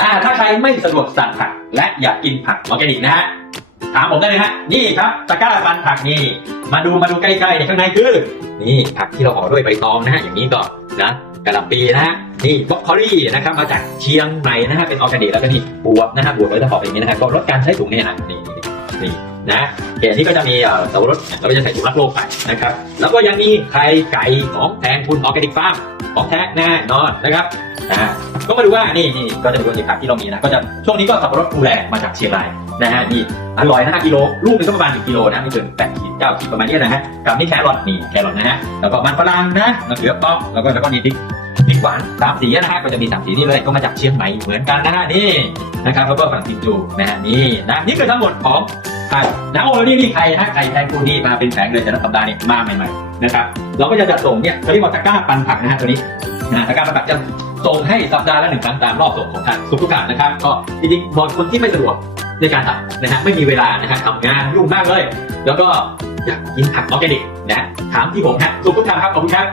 อ่าถ้าใครไม่สะดวกสั่งผัก และอยากกินผักออร์แกนิกนะฮะถามผมได้เลยฮะนี่ครับตะกร้าปันผักนี่มาดูมาดูใกล้ๆเนี่ยข้างในคือ นี่ผักที่เราห่อด้วยใบตองนะฮะอย่างนี้ก็นะกระหล่ำปีนะฮะนี่บล็อกโคลี่นะครับมาจากเชียงใหม่นะฮะเป็นออร์แกนิกแล้วก็นี่บวบนะฮะบวบไว้ถ้าห่อเป็นอย่างนี้นะฮะก็ลดการใช้ถุงเนี่ยนะนี่นี่นี่นะเดี๋ยวนี้ก็จะมีเอ่อสับปะรดเราก็จะใส่ถุงรักโลกไปนะครับ แล้วก็ยังมีไข่ไก่ของแทนคุณออร์แกนิกฟาร์มของแท้แน่นอนนะครับอ่า ก็มาดูว่านี่นี่ก็จะเป็นตัวผักที่เรามีนะก็จะช่วงนี้ก็สับปะรดภูแลมาจากเชียงรายนะฮะนี่อร่อยนะฮะกิโลลูกนึงก็ประมาณ1กิโลนะไม่เกิน8ขีด9ขีดประมาณนี้นะฮะกับนี่แครอทนี่แครอทนะฮะแล้วก็มันฝรั่งนะมะเขือเปราะแล้วก็แล้วก็มีพริกพริกหวานสามสีนะฮะก็จะมีสามสีนี่เลยก็มาจากเชียงใหม่เหมือนกันนะฮะนี่นะครับแล้วก็ฝั่งทิมจูนะฮะนี่นะนี่คือทั้งหมดของไข่นะโอ้แล้วนี่นี่ไข่ฮะไข่แทนกูนี่มาเป็นแผงเลยแต่ละสัปดาห์เนี่ยมาใหม่ๆนะครับเราก็จะจัดส่งเนี่ยเขาเรียกว่าตะกร้าปันผักนะฮะตัวนี้นะตะกร้าปันผักจะ ส่งให้สัปดาห์ละหนึ่งครั้งตามรอบส่งของทางสุขุมการนะครับ ก็จริงๆบางคนที่ไม่สะดวกในการทำนะฮะไม่มีเวลานะฮะทำงานยุ่งมากเลย แล้วก็อยากกินผักออร์แกนิกนะถามที่ผมฮะสุขุมการครับขอบคุณครับ